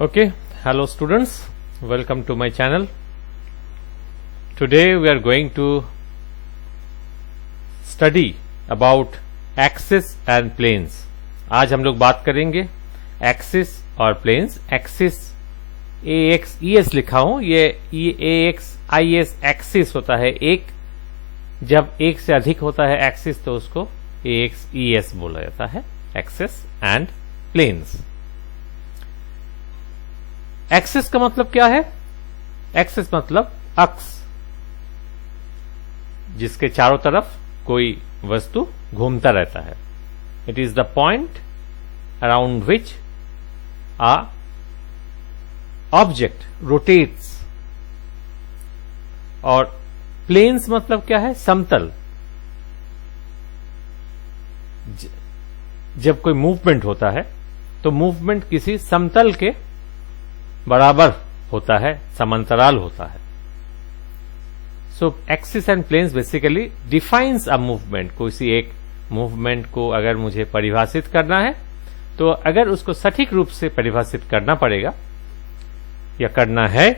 Okay, hello students, welcome to my channel. Today we are going to study about axis and planes. आज हम लोग बात करेंगे axis और प्लेन्स. एक्सिस AX लिखा हूं, ये AX एक्सिस होता है. एक जब एक से अधिक होता है एक्सिस तो उसको AX बोला जाता है. Axis and planes. एक्सिस का मतलब क्या है? एक्सिस मतलब अक्स, जिसके चारों तरफ कोई वस्तु घूमता रहता है. It is the point around which a object rotates. और प्लेन्स मतलब क्या है? समतल. जब कोई मूवमेंट होता है तो मूवमेंट किसी समतल के बराबर होता है, समांतराल होता है. So axis and planes basically defines a movement. किसी एक मूवमेंट को अगर मुझे परिभाषित करना है तो अगर उसको सटीक रूप से परिभाषित करना पड़ेगा या करना है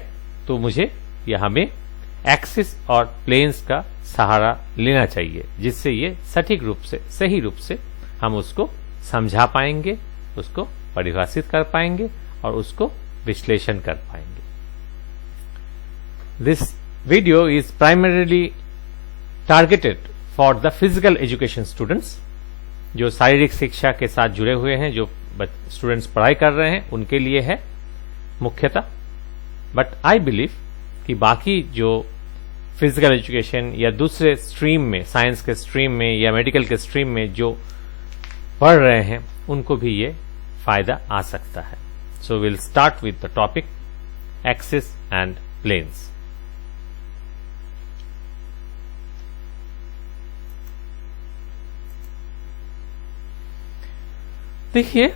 तो मुझे या हमें एक्सिस और प्लेन्स का सहारा लेना चाहिए, जिससे ये सटीक रूप से, सही रूप से हम उसको समझा पाएंगे, उसको परिभाषित कर पाएंगे और उसको विश्लेषण कर पाएंगे. This video is primarily targeted for the physical education students, जो शारीरिक शिक्षा के साथ जुड़े हुए हैं, जो स्टूडेंट्स पढ़ाई कर रहे हैं उनके लिए है मुख्यतः. बट आई बिलीव कि बाकी जो फिजिकल एजुकेशन या दूसरे स्ट्रीम में, साइंस के स्ट्रीम में या मेडिकल के स्ट्रीम में जो पढ़ रहे हैं उनको भी ये फायदा आ सकता है. So we'll start with the topic axis and planes. देखिए,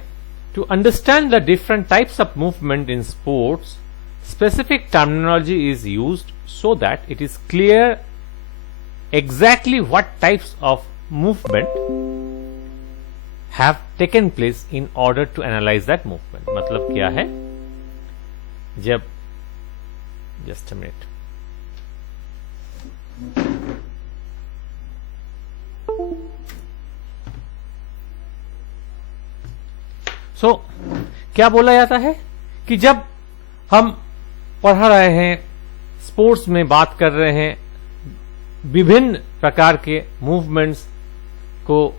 to understand the different types of movement in sports, specific terminology is used so that it is clear exactly what types of movement have taken place in order to analyze that movement. मतलब क्या है? जब just a minute. So क्या बोला जाता है कि जब हम पढ़ा रहे हैं, स्पोर्ट्स में बात कर रहे हैं, विभिन्न प्रकार के मूवमेंट्स को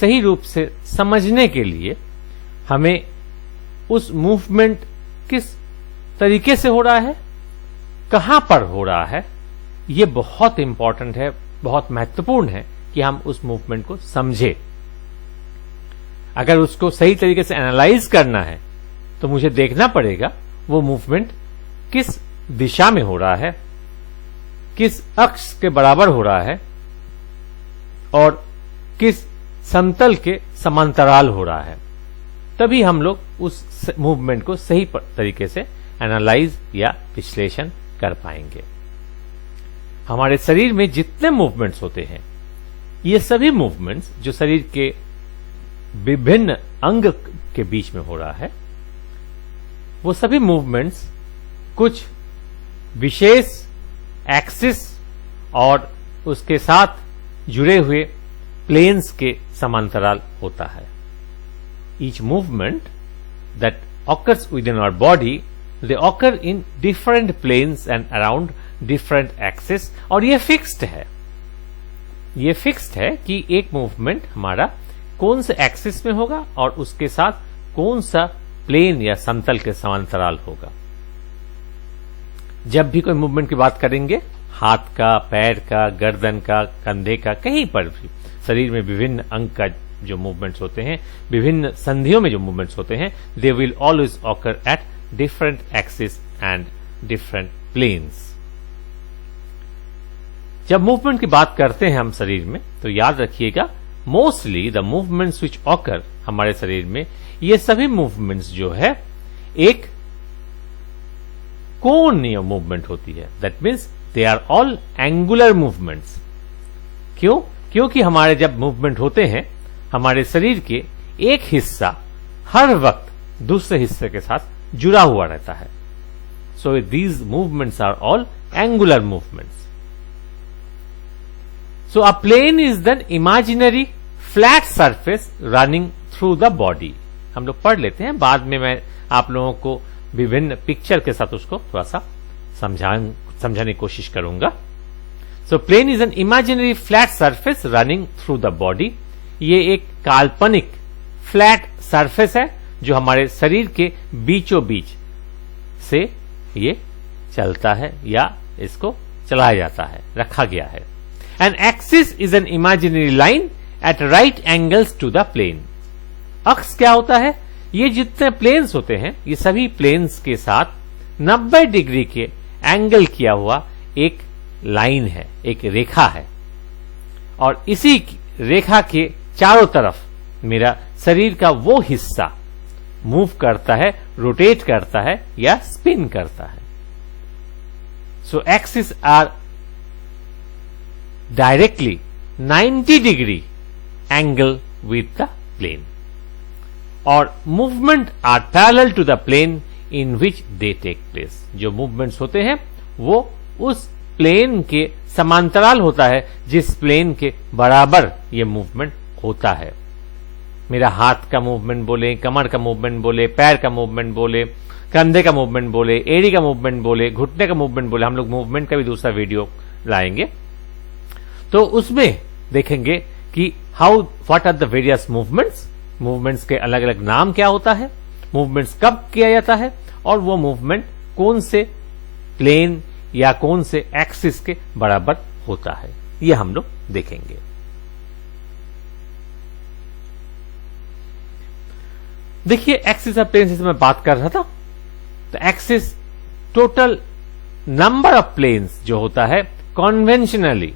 सही रूप से समझने के लिए हमें उस मूवमेंट किस तरीके से हो रहा है, कहां पर हो रहा है, यह बहुत इंपॉर्टेंट है, बहुत महत्वपूर्ण है कि हम उस मूवमेंट को समझें. अगर उसको सही तरीके से एनालाइज करना है तो मुझे देखना पड़ेगा वो मूवमेंट किस दिशा में हो रहा है, किस अक्ष के बराबर हो रहा है और किस समतल के समांतराल हो रहा है. तभी हम लोग उस मूवमेंट को सही तरीके से एनालाइज या विश्लेषण कर पाएंगे. हमारे शरीर में जितने मूवमेंट्स होते हैं, ये सभी मूवमेंट्स जो शरीर के विभिन्न अंग के बीच में हो रहा है, वो सभी मूवमेंट्स कुछ विशेष एक्सिस और उसके साथ जुड़े हुए प्लेन्स के समांतराल होता है. Each movement that occurs within our body, they occur in different planes and around different axes. और ये फिक्स्ड है. ये फिक्स्ड है कि एक मूवमेंट हमारा कौन से एक्सिस में होगा और उसके साथ कौन सा प्लेन या समतल के समांतराल होगा. जब भी कोई मूवमेंट की बात करेंगे, हाथ का, पैर का, गर्दन का, कंधे का, कहीं पर भी शरीर में विभिन्न अंग का जो मूवमेंट्स होते हैं, विभिन्न संधियों में जो मूवमेंट्स होते हैं, they will always occur at different axis and different planes. जब मूवमेंट की बात करते हैं हम शरीर में तो याद रखिएगा, mostly the movements which occur हमारे शरीर में, ये सभी मूवमेंट्स जो है एक कोणीय मूवमेंट होती है. That means they are all angular movements. क्यों? क्योंकि हमारे जब मूवमेंट होते हैं, हमारे शरीर के एक हिस्सा हर वक्त दूसरे हिस्से के साथ जुड़ा हुआ रहता है। So these movements are all angular movements. So a plane is the imaginary flat surface running through the body. हम लोग पढ़ लेते हैं, बाद में मैं आप लोगों को विभिन्न पिक्चर के साथ उसको थोड़ा सा समझाने की कोशिश करूंगा। So plane is an imaginary flat surface running through the body. ये एक काल्पनिक फ्लैट सरफेस है जो हमारे शरीर के बीचों बीच से ये चलता है या इसको चलाया जाता है, रखा गया है। An axis is an imaginary line at right angles to the plane. अक्ष क्या होता है? ये जितने प्लेन्स होते हैं ये सभी प्लेन्स के साथ 90 डिग्री के एंगल किया हुआ एक लाइन है, एक रेखा है, और इसी रेखा के चारों तरफ मेरा शरीर का वो हिस्सा मूव करता है, रोटेट करता है या स्पिन करता है। So axis are directly 90 degree angle with the plane, और movement are parallel to the plane in which they take place. जो मूवमेंट्स होते हैं वो उस प्लेन के समांतराल होता है जिस प्लेन के बराबर ये मूवमेंट होता है। मेरा हाथ का मूवमेंट बोले, कमर का मूवमेंट बोले, पैर का मूवमेंट बोले, कंधे का मूवमेंट बोले, एड़ी का मूवमेंट बोले, घुटने का मूवमेंट बोले। हम लोग मूवमेंट का भी दूसरा वीडियो लाएंगे तो उसमें देखेंगे कि what are the various movements के अलग अलग नाम क्या होता है, मूवमेंट्स कब किया जाता है, और वो मूवमेंट कौन से प्लेन या कौन से एक्सिस के बराबर होता है, ये हम लोग देखेंगे। देखिए एक्सिस ऑफ प्लेन्स, मैं बात कर रहा था, तो axis total number of planes जो होता है कॉन्वेंशनली,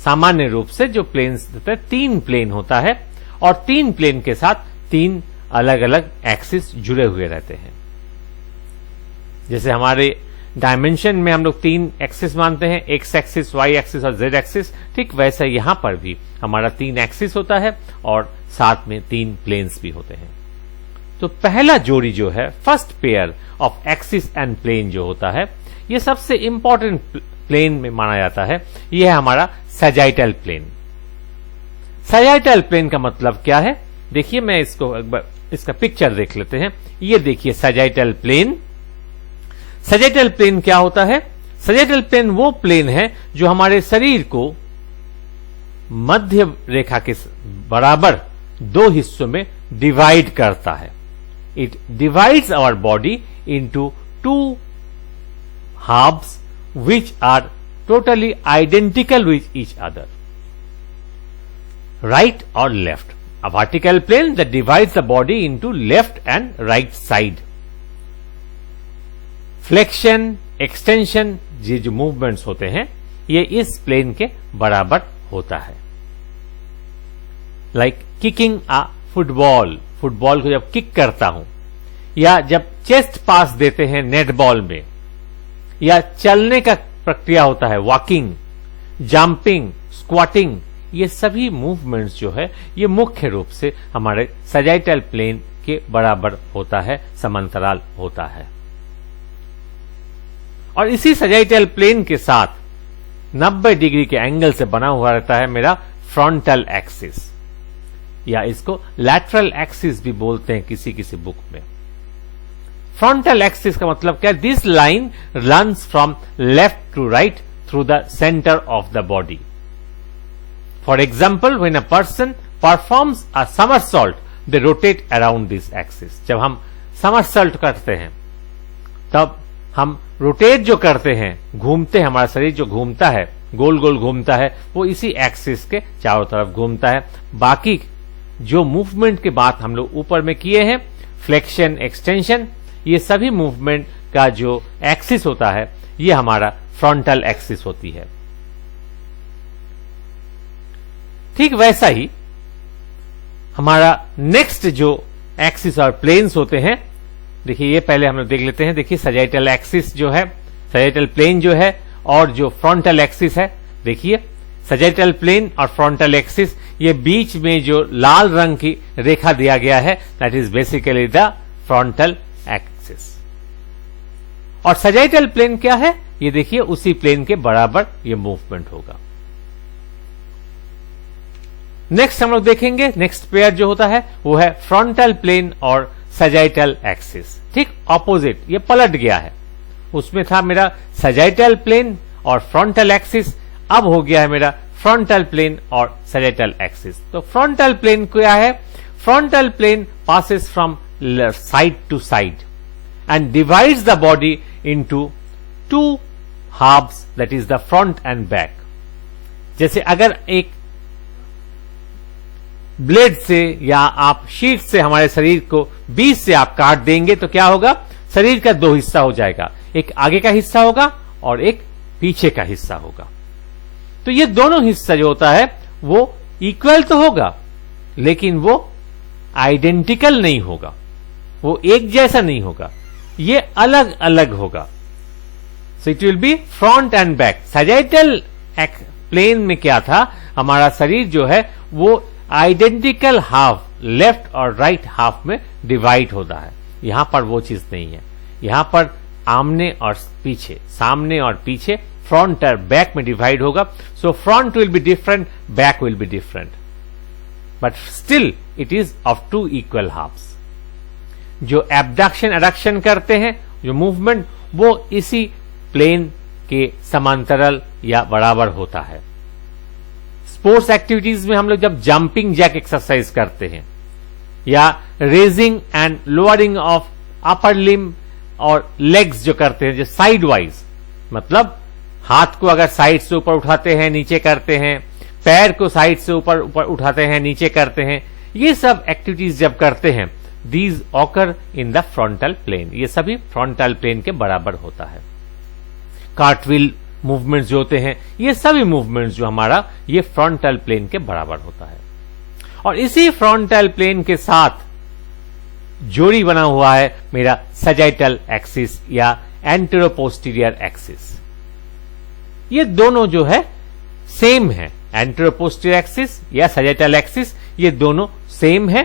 सामान्य रूप से जो प्लेन्स होते हैं 3 प्लेन होता है, और 3 प्लेन के साथ 3 अलग अलग एक्सिस जुड़े हुए रहते हैं। जैसे हमारे डायमेंशन में हम लोग 3 एक्सिस मानते हैं, एक्स एक्सिस, वाई एक्सिस और जेड एक्सिस, ठीक वैसा यहां पर भी हमारा 3 एक्सिस होता है और साथ में 3 प्लेन्स भी होते हैं। तो पहला जोड़ी जो है, first pair of axis and plane जो होता है, ये सबसे इंपॉर्टेंट प्लेन में माना जाता है। यह है हमारा सैजिटल प्लेन। सैजिटल प्लेन का मतलब क्या है? देखिए मैं इसको एक बार इसका पिक्चर देख लेते हैं। ये देखिए सैजिटल प्लेन। सैजिटल प्लेन क्या होता है? सैजिटल प्लेन वो प्लेन है जो हमारे शरीर को मध्य रेखा के बराबर 2 हिस्सों में डिवाइड करता है। It divides our body into 2 halves which are totally identical with each other, right or left. A vertical plane that divides the body into left and right side. Flexion, extension, ये जो movements होते हैं ये इस plane के बराबर होता है। लाइक किकिंग अ फुटबॉल, फुटबॉल को जब किक करता हूं, या जब चेस्ट पास देते हैं नेट बॉल में, या चलने का प्रक्रिया होता है, वॉकिंग, जंपिंग, स्क्वाटिंग, ये सभी मूवमेंट्स जो है ये मुख्य रूप से हमारे सैजिटल प्लेन के बराबर होता है, समांतराल होता है। और इसी सैजिटल प्लेन के साथ 90 डिग्री के एंगल से बना हुआ रहता है मेरा फ्रंटल एक्सिस, या इसको लैटरल एक्सिस भी बोलते हैं किसी किसी बुक में। फ्रंटल एक्सिस का मतलब क्या? This line runs from left to right through the centre of the body. For example, when a person performs a somersault they rotate around this axis. जब हम समरसॉल्ट करते हैं तब हम रोटेट जो करते हैं, घूमते हैं, हमारा शरीर जो घूमता है, गोल गोल घूमता है, वो इसी एक्सिस के चारों तरफ घूमता है। बाकी जो मूवमेंट की बात हम लोग ऊपर में किए हैं, फ्लेक्शन, एक्सटेंशन, ये सभी मूवमेंट का जो एक्सिस होता है ये हमारा फ्रंटल एक्सिस होती है। ठीक वैसा ही हमारा नेक्स्ट जो एक्सिस और प्लेन्स होते हैं, देखिए ये पहले हम लोग देख लेते हैं। देखिए सैजिटल एक्सिस जो है, सैजिटल प्लेन जो है, और जो फ्रंटल एक्सिस है, देखिए सैजिटल प्लेन और फ्रंटल एक्सिस, ये बीच में जो लाल रंग की रेखा दिया गया है, that is basically the frontal axis. और सजाइटल प्लेन क्या है, ये देखिए उसी प्लेन के बराबर ये मूवमेंट होगा। नेक्स्ट हम लोग देखेंगे, नेक्स्ट पेयर जो होता है वो है फ्रंटल प्लेन और सजाइटल एक्सिस। ठीक ऑपोजिट, ये पलट गया है, उसमें था मेरा सजाइटल प्लेन और फ्रंटल एक्सिस, अब हो गया है मेरा फ्रंटल प्लेन और सजाइटल एक्सिस। तो फ्रंटल प्लेन क्या है, frontal plane passes from side to side and divides the body into two halves, that is the front and back। जैसे अगर एक ब्लेड से या आप शीट से हमारे शरीर को बीच से आप काट देंगे तो क्या होगा, शरीर का दो हिस्सा हो जाएगा, एक आगे का हिस्सा होगा और एक पीछे का हिस्सा होगा। तो ये दोनों हिस्सा जो होता है वो इक्वल तो होगा लेकिन वो आइडेंटिकल नहीं होगा, वो एक जैसा नहीं होगा, ये अलग अलग होगा। So it will be front and back. Sagittal plane में क्या था, हमारा शरीर जो है वो आइडेंटिकल हाफ, लेफ्ट और राइट हाफ में डिवाइड होता है। यहां पर वो चीज नहीं है, यहां पर आमने और पीछे, सामने और पीछे, फ्रंट और बैक में डिवाइड होगा। So front will be different, back will be different, but still it is of two equal halves. जो एबडक्शन एडक्शन करते हैं, जो मूवमेंट, वो इसी प्लेन के समांतरल या बराबर होता है। स्पोर्ट्स एक्टिविटीज में हम लोग जब जंपिंग जैक एक्सरसाइज करते हैं या raising and lowering of upper limb और लेग्स जो करते हैं, जो साइड वाइज, मतलब हाथ को अगर साइड से ऊपर उठाते हैं, नीचे करते हैं, पैर को साइड से ऊपर ऊपर उठाते हैं, नीचे करते हैं, ये सब एक्टिविटीज जब करते हैं, these occur in the frontal plane, ये सभी फ्रंटल प्लेन के बराबर होता है। कार्टविल मूवमेंट्स जो होते हैं, ये सभी मूवमेंट्स जो हमारा, ये फ्रंटल प्लेन के बराबर होता है। और इसी फ्रंटल प्लेन के साथ जोड़ी बना हुआ है मेरा सजाइटल एक्सिस या एंटेरोपोस्टीरियर एक्सिस। ये दोनों जो है सेम है, एंटेरोपोस्टीरियर एक्सिस या सजाइटल एक्सिस, ये दोनों सेम है,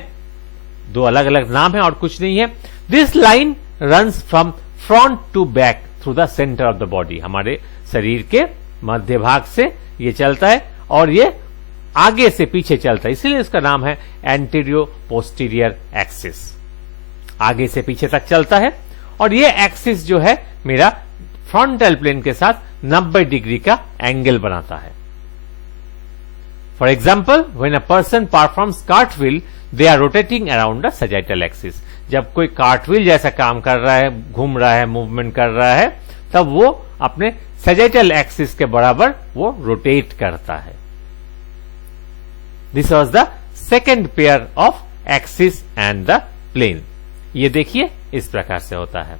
दो अलग अलग नाम है और कुछ नहीं है। This line runs from front to back through the centre of the body, हमारे शरीर के मध्य भाग से ये चलता है और ये आगे से पीछे चलता है, इसीलिए इसका नाम है एंटीरियो पोस्टीरियर एक्सिस। आगे से पीछे तक चलता है और ये एक्सिस जो है मेरा फ्रंटल प्लेन के साथ 90 डिग्री का एंगल बनाता है। For example, when a person performs cartwheel, they are rotating around the sagittal axis. जब कोई कार्टविल जैसा काम कर रहा है, घूम रहा है, मूवमेंट कर रहा है, तब वो अपने सजाइटल एक्सिस के बराबर वो रोटेट करता है। This was the second pair of axis and the plane. ये देखिए इस प्रकार से होता है,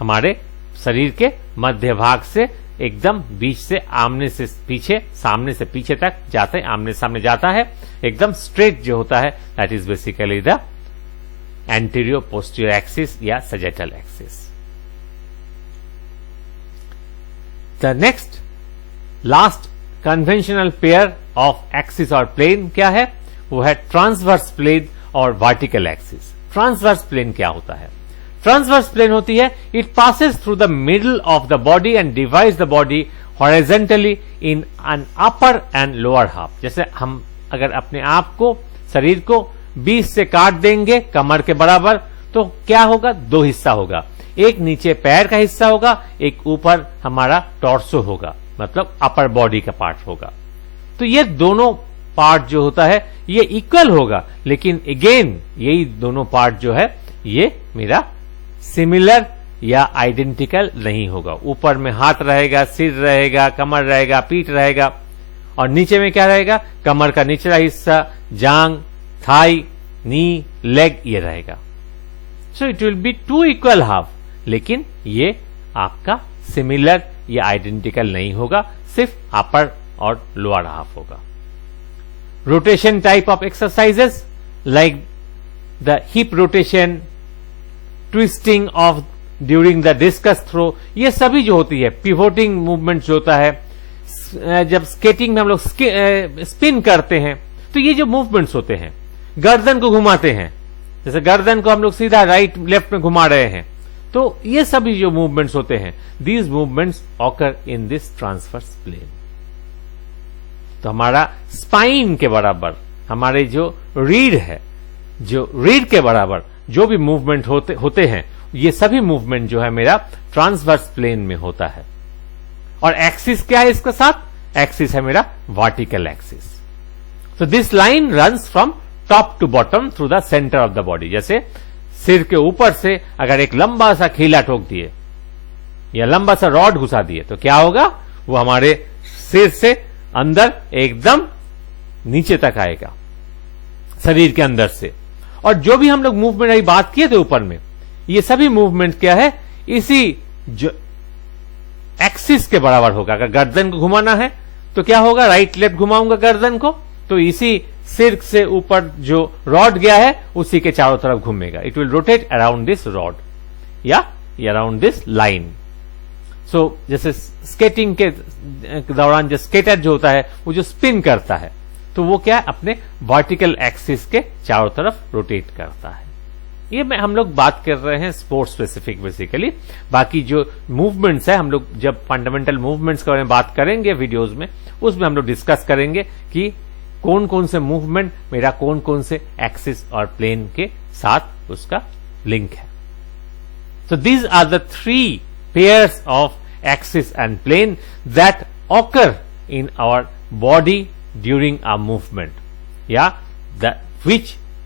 हमारे शरीर के मध्य भाग से एकदम बीच से आमने से पीछे, सामने से पीछे तक जाते, आमने सामने जाता है, एकदम स्ट्रेट जो होता है, that is basically the anteroposterior axis या sagittal axis. The next last conventional pair of axis और प्लेन क्या है, वो है ट्रांसवर्स प्लेन और वर्टिकल एक्सिस। ट्रांसवर्स प्लेन क्या होता है, ट्रांसवर्स प्लेन होती है, it passes through the middle of the body and divides the body horizontally in an upper and lower half. जैसे हम अगर अपने आप को, शरीर को बीच से काट देंगे कमर के बराबर, तो क्या होगा, दो हिस्सा होगा, एक नीचे पैर का हिस्सा होगा, एक ऊपर हमारा टॉर्सो होगा, मतलब अपर बॉडी का पार्ट होगा। तो ये दोनों पार्ट जो होता है ये इक्वल होगा, लेकिन अगेन यही दोनों पार्ट जो है ये मेरा सिमिलर या आइडेंटिकल नहीं होगा। ऊपर में हाथ रहेगा, सिर रहेगा, कमर रहेगा, पीठ रहेगा, और नीचे में क्या रहेगा, कमर का निचला हिस्सा, जांग, थाई, नी, लेग, ये रहेगा। So it will be two equal half, लेकिन ये आपका सिमिलर या आइडेंटिकल नहीं होगा, सिर्फ अपर और लोअर हाफ होगा। Rotation type of exercises like the hip rotation, twisting of during the discus throw, ये सभी जो होती है, पिवोटिंग मूवमेंट जो होता है, जब स्केटिंग में हम लोग स्पिन करते हैं, तो ये जो मूवमेंट्स होते हैं, गर्दन को घुमाते हैं, जैसे गर्दन को हम लोग सीधा राइट लेफ्ट में घुमा रहे हैं, तो ये सभी जो मूवमेंट्स होते हैं, these movements occur in this transverse plane. तो हमारा स्पाइन के बराबर हमारे जो रीढ़ है, जो रीढ़ के बराबर जो भी मूवमेंट होते हैं, ये सभी मूवमेंट जो है मेरा ट्रांसवर्स प्लेन में होता है। और एक्सिस क्या है इसके साथ? एक्सिस है मेरा vertical axis. So this line runs from top to bottom through the center of the body। जैसे सिर के ऊपर से अगर एक लंबा सा खीला ठोक दिए या लंबा सा रॉड घुसा दिए तो क्या होगा? वो हमारे सिर से अंदर एकदम नीचे तक आएगा, शरीर के अंदर से। और जो भी हम लोग मूवमेंट अभी बात किए थे ऊपर में, ये सभी मूवमेंट क्या है? इसी जो एक्सिस के बराबर होगा। अगर गर्दन को घुमाना है तो क्या होगा? राइट लेफ्ट घुमाऊंगा गर्दन को, तो इसी सिर से ऊपर जो रॉड गया है उसी के चारों तरफ घूमेगा। It will rotate around this rod या अराउंड दिस लाइन। सो जैसे स्केटिंग के दौरान जो स्केटर जो होता है वो जो स्पिन करता है, तो वो क्या है? अपने वर्टिकल एक्सिस के चारों तरफ रोटेट करता है। ये हम लोग बात कर रहे हैं स्पोर्ट्स स्पेसिफिक बेसिकली। बाकी जो मूवमेंट्स है, हम लोग जब फंडामेंटल मूवमेंट्स के बारे में बात करेंगे वीडियोस में, उसमें हम लोग डिस्कस करेंगे कि कौन कौन से मूवमेंट मेरा कौन कौन से एक्सिस और प्लेन के साथ उसका लिंक है। So these are the three pairs of axis and plane that occur in our body during a movement,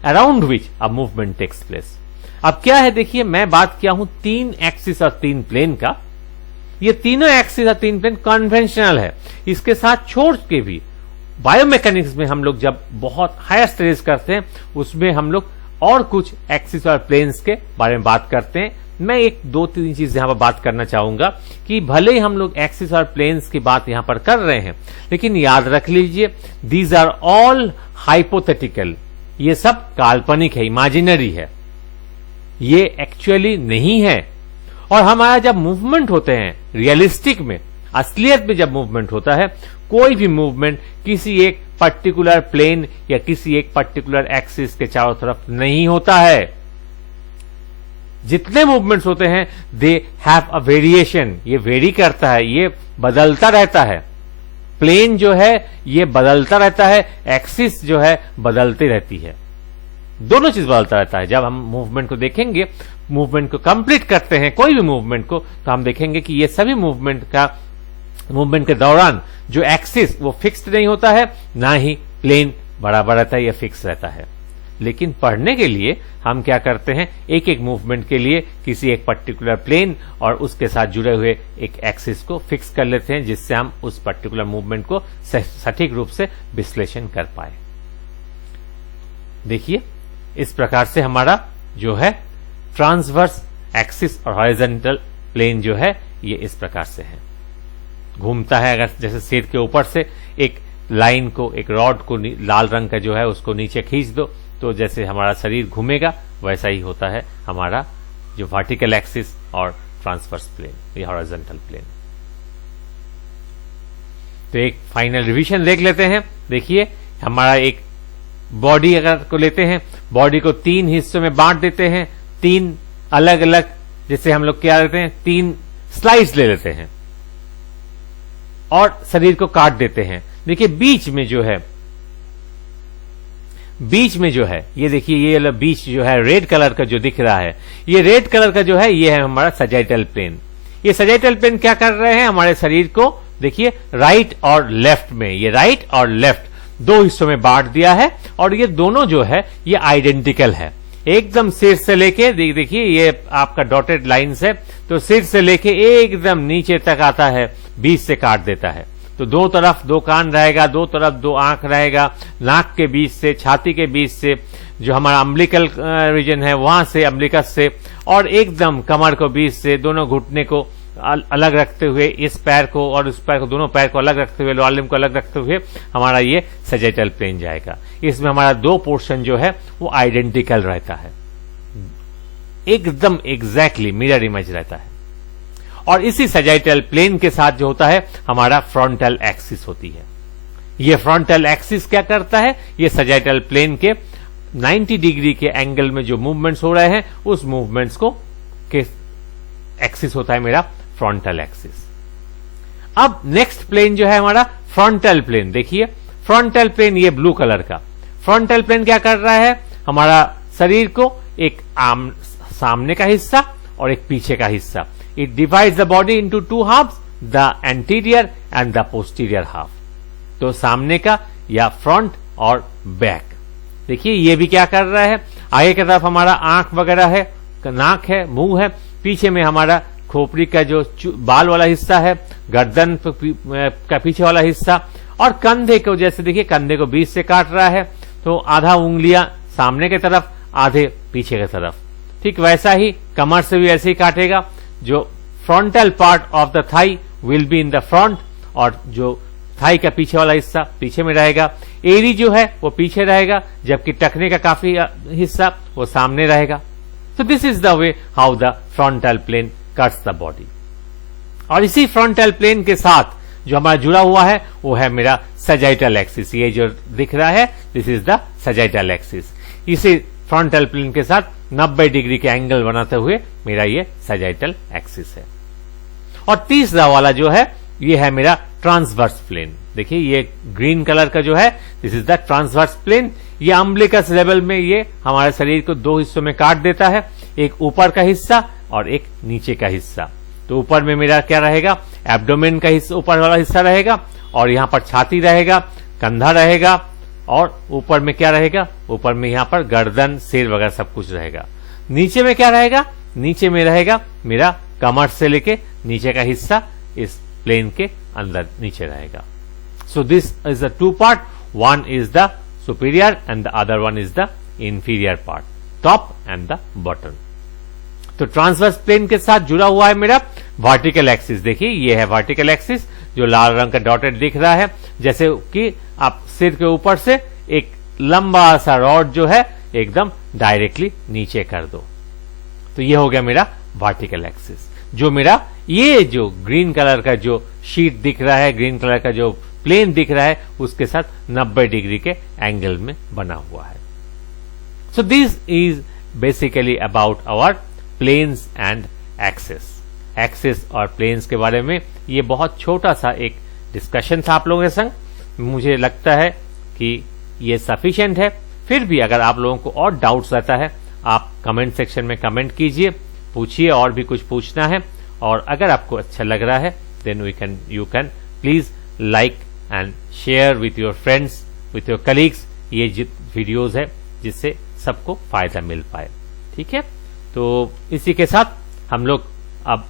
around which a movement takes place। अब क्या है, देखिए मैं बात किया हूं 3 एक्सिस और 3 प्लेन का। ये तीनों एक्सिस और 3 प्लेन कन्वेंशनल है। इसके साथ छोड़ के भी बायोमैकेनिक्स में हम लोग जब बहुत हायर स्टडीज करते हैं, उसमें हम लोग और कुछ एक्सिस और प्लेन्स के बारे में बात करते हैं। मैं एक 2-3 चीज यहां पर बात करना चाहूंगा कि भले ही हम लोग एक्सिस और प्लेन्स की बात यहां पर कर रहे हैं, लेकिन याद रख लीजिए दीज आर ऑल हाइपोथेटिकल। ये सब काल्पनिक है, इमेजिनरी है, ये एक्चुअली नहीं है। और हमारा जब मूवमेंट होते हैं रियलिस्टिक में, असलियत में जब मूवमेंट होता है, कोई भी मूवमेंट किसी एक पर्टिकुलर प्लेन या किसी एक पर्टिकुलर एक्सिस के चारों तरफ नहीं होता है। जितने मूवमेंट्स होते हैं दे हैव अ वेरिएशन, ये वेरी करता है, ये बदलता रहता है। प्लेन जो है ये बदलता रहता है, एक्सिस जो है बदलती रहती है, दोनों चीज बदलता रहता है। जब हम मूवमेंट को देखेंगे, मूवमेंट को कंप्लीट करते हैं कोई भी मूवमेंट को, तो हम देखेंगे कि ये सभी मूवमेंट के दौरान जो एक्सिस वो फिक्स्ड नहीं होता है, ना ही प्लेन बराबर रहता है या फिक्स रहता है। लेकिन पढ़ने के लिए हम क्या करते हैं, एक एक मूवमेंट के लिए किसी एक पर्टिकुलर प्लेन और उसके साथ जुड़े हुए एक एक्सिस को फिक्स कर लेते हैं, जिससे हम उस पर्टिकुलर मूवमेंट को सटीक रूप से विश्लेषण कर पाए। देखिए इस प्रकार से हमारा जो है ट्रांसवर्स एक्सिस और हॉरिजॉन्टल प्लेन जो है ये इस प्रकार से है, घूमता है। अगर जैसे सिर के ऊपर से एक लाइन को, एक रॉड को लाल रंग का जो है उसको नीचे खींच दो, तो जैसे हमारा शरीर घूमेगा वैसा ही होता है हमारा जो वर्टिकल एक्सिस और ट्रांसवर्स प्लेन या हॉरिजॉन्टल प्लेन। तो एक फाइनल रिवीजन देख लेते हैं। देखिए हमारा एक बॉडी अगर को लेते हैं, बॉडी को 3 हिस्सों में बांट देते हैं, 3 अलग अलग, जैसे हम लोग क्या लेते हैं 3 स्लाइस ले लेते हैं और शरीर को काट देते हैं। देखिए बीच में जो है ये देखिए, ये बीच जो है रेड कलर का जो दिख रहा है, ये रेड कलर का जो है ये है हमारा सजाइटल प्लेन। ये सजाइटल प्लेन क्या कर रहे हैं, हमारे शरीर को देखिए राइट और लेफ्ट में, ये राइट और लेफ्ट 2 हिस्सों में बांट दिया है। और ये दोनों जो है ये आइडेंटिकल है, एकदम सिर से लेके देखिए ये आपका डॉटेड लाइंस है, तो सिर से लेके एकदम नीचे तक आता है, बीच से काट देता है। तो 2 तरफ 2 कान रहेगा, 2 तरफ 2 आंख रहेगा, नाक के बीच से, छाती के बीच से जो हमारा अम्बिलिकल रीजन है वहां से, अम्बिलिकस से, और एकदम कमर को बीच से, दोनों घुटने को अलग रखते हुए, इस पैर को और उस पैर को, दोनों पैर को अलग रखते हुए, लोअर लिम्ब को अलग रखते हुए हमारा ये सजाइटल प्लेन जाएगा। इसमें हमारा 2 पोर्शन जो है वो आइडेंटिकल रहता है, एकदम एग्जैक्टली मिरर इमेज रहता है। और इसी सजाइटल प्लेन के साथ जो होता है हमारा फ्रंटल एक्सिस होती है। ये फ्रंटल एक्सिस क्या करता है, ये सजाइटल प्लेन के 90 डिग्री के एंगल में जो मूवमेंट्स हो रहे हैं उस मूवमेंट्स को एक्सिस होता है मेरा फ्रंटल एक्सिस। अब नेक्स्ट प्लेन जो है हमारा फ्रंटल प्लेन, देखिए फ्रंटल प्लेन ये ब्लू कलर का फ्रंटल प्लेन क्या कर रहा है, हमारा शरीर को एक सामने का हिस्सा और एक पीछे का हिस्सा, it divides the body into two halves, the anterior and the posterior half. तो सामने का या फ्रंट और बैक। देखिए ये भी क्या कर रहा है, आगे की तरफ हमारा आंख वगैरह है, नाक है, मुंह है, पीछे में हमारा खोपड़ी का जो बाल वाला हिस्सा है, गर्दन का पीछे वाला हिस्सा, और कंधे को जैसे देखिए कंधे को बीच से काट रहा है, तो आधा उंगलियां सामने की तरफ, आधे पीछे की तरफ। ठीक वैसा ही कमर से भी ऐसे ही काटेगा, जो frontal part of the thigh will be in the front, और जो थाई का पीछे वाला हिस्सा पीछे में रहेगा, एरी जो है वो पीछे रहेगा, जबकि टखने का काफी हिस्सा वो सामने रहेगा। तो this is the way how the frontal plane cuts the body. और इसी फ्रंटल प्लेन के साथ जो हमारा जुड़ा हुआ है वो है मेरा सजाइटल एक्सिस। ये जो दिख रहा है this is the sagittal axis. इसी फ्रंटल प्लेन के साथ 90 डिग्री के एंगल बनाते हुए मेरा ये सजाइटल एक्सिस है। और तीसरा वाला जो है ये है मेरा ट्रांसवर्स प्लेन। देखिए ये ग्रीन कलर का जो है this is the transverse plane. ये अम्बिलिकस लेवल में ये हमारे शरीर को दो हिस्सों में काट देता है, एक ऊपर का हिस्सा और एक नीचे का हिस्सा। तो ऊपर में मेरा क्या रहेगा, एब्डोमेन का हिस्सा, ऊपर वाला हिस्सा रहेगा, और यहां पर छाती रहेगा, कंधा रहेगा, और ऊपर में क्या रहेगा, ऊपर में यहां पर गर्दन, सिर वगैरह सब कुछ रहेगा। नीचे में क्या रहेगा, नीचे में रहेगा मेरा कमर से लेके नीचे का हिस्सा इस प्लेन के अंदर नीचे रहेगा। सो this is the two part, one is the superior and the other one is the inferior part, top and the bottom. तो ट्रांसवर्स प्लेन के साथ जुड़ा हुआ है मेरा वर्टिकल एक्सिस। देखिए ये है वर्टिकल एक्सिस जो लाल रंग का डॉटेड दिख रहा है, जैसे कि आप सिर के ऊपर से एक लंबा सा रॉड जो है एकदम डायरेक्टली नीचे कर दो। तो ये हो गया मेरा वर्टिकल एक्सिस। जो मेरा ये जो ग्रीन कलर का जो शीट दिख रहा है, ग्रीन कलर का जो प्लेन दिख रहा है, उसके साथ 90 डिग्री के एंगल में बना हुआ है। So this is basically about our planes and axis. Axis और प्लेन्स के बारे में ये बहुत छोटा सा एक डिस्कशन था आप लोगों के संग। मुझे लगता है कि ये सफिशिएंट है। फिर भी अगर आप लोगों को और डाउट्स रहता है आप कमेंट सेक्शन में कमेंट कीजिए, पूछिए, और भी कुछ पूछना है। और अगर आपको अच्छा लग रहा है then you can please like and share with your friends, with your colleagues ये वीडियोज है जिससे सबको फायदा मिल पाए। ठीक है, तो इसी के साथ हम लोग अब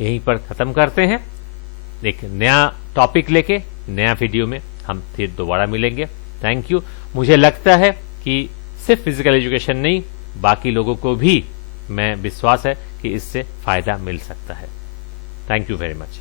यहीं पर खत्म करते हैं। एक नया टॉपिक लेके नया वीडियो में हम फिर दोबारा मिलेंगे। Thank you. मुझे लगता है कि सिर्फ फिजिकल एजुकेशन नहीं, बाकी लोगों को भी मैं विश्वास है कि इससे फायदा मिल सकता है। Thank you very much.